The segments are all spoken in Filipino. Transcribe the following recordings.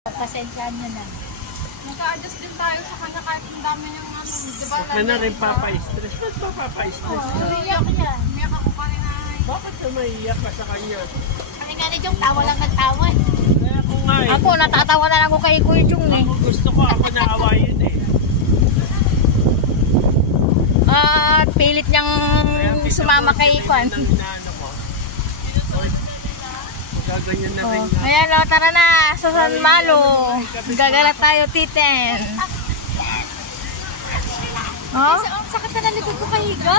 Pasensyahan nyo na. Naka-adjust din tayo sa kanya kahit ang dami yung ano, di ba? Ka na rin papa-stress. Ba't ba papa-stress ka? Umiyak niya. Umiyak ako kanina. Bakit ka maiiyak ka sa kanya? Kami nga ni Jong, tawa lang nagtawa. Kaya ako nga eh. Ako, natatawa na lang ako kay Kuya Jung eh. Ako gusto ko ako naawayin eh. At pilit niyang sumama kay Kwan. Gaganyan na rin na. Ayan o, tara na sa San Malo. Gagala tayo, titen. Oh? Ang sakit na nalikod ko kay Higa.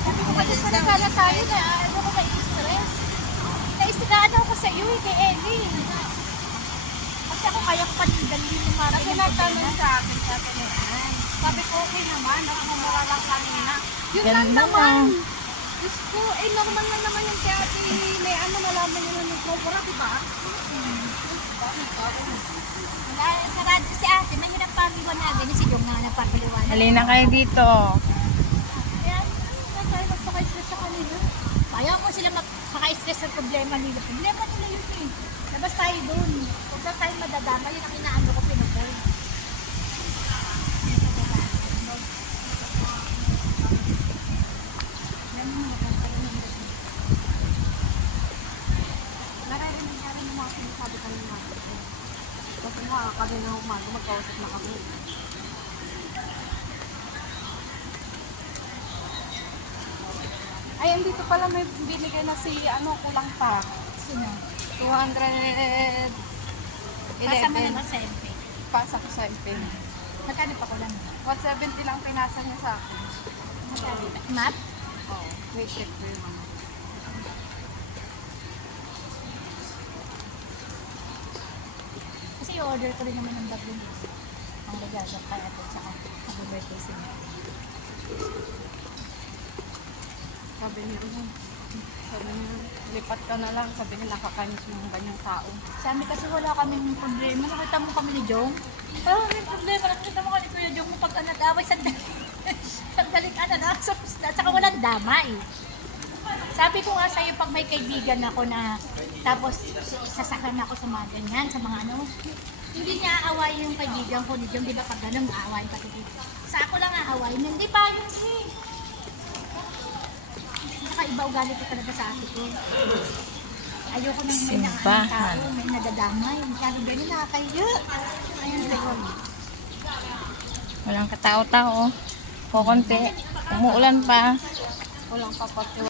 Sabi ko kasi panagala tayo na ano ko na-stress. Naistigaan ako sa iyo kay Ellie. Kasi ako kaya ko panidalhin yung mga Kasi nagtanong sa akin sa tanungan. Sabi ko, okay naman. Ako mamura lang kanina. Yun lang Ganda naman. na. Diyos ko, normal lang naman yung kaya may ano, nalaman nyo na nagpropora, diba? Wala, sarado si ate. Mahirap paliwanagan niya si Jong na napapaliwanag. Halina kayo dito. Kaya, tayo magpaka-stress sa kanila. Ayaw ko sila magpaka-stress sa problema nila. Problema nila yun eh. Labas tayo dun. Huwag na tayo madadama. Yun ang inaano ko pinagay. Naririnig na rin yung mga sinasabi kanina. Kasi nga, kanina umaga, magkausap na kami. Ay, andito pala may binigay na si, ano, kulang pa. Sino? 211. Pasa mo naman sa MP. Pasa ko sa MP. Magkano pa ko lang? 170 lang pinasa niya sa akin. Map? Oh, wait, check ko yung ano. Kasi i-order ko rin naman ng bag din. Ang regalo kay ate sa happy birthday sa inyo. Sabi niya, lipat ka na lang. Sabi niya, nakakainis yung ganyang tao. Sabi kasi wala kaming problema. Nakita mo kami ni Jong? Parang may problema. Nakita mo kami ni Kuya Jong mo pag nag-away sandali. Sandaling ano na. Saka walang damay. Sabi ko nga sa'yo pag may kaibigan ako na tapos sasakan ako sa mga ganyan, sa mga ano, hindi niya aawayin yung kaibigan ko ni Jong. Di ba pag ganun, aawayin ka dito. Sa ako lang aawayin. Hindi pa yun eh. Saka iba ugali ko talaga sa ate ko. Ayoko nang may Simbahan. tao, may nadadamay. Sabi ganyan, nakakaya. Ayun ba yun? Walang katao-tao. Kukunti. Umuulan pa. Walang kapatiwa.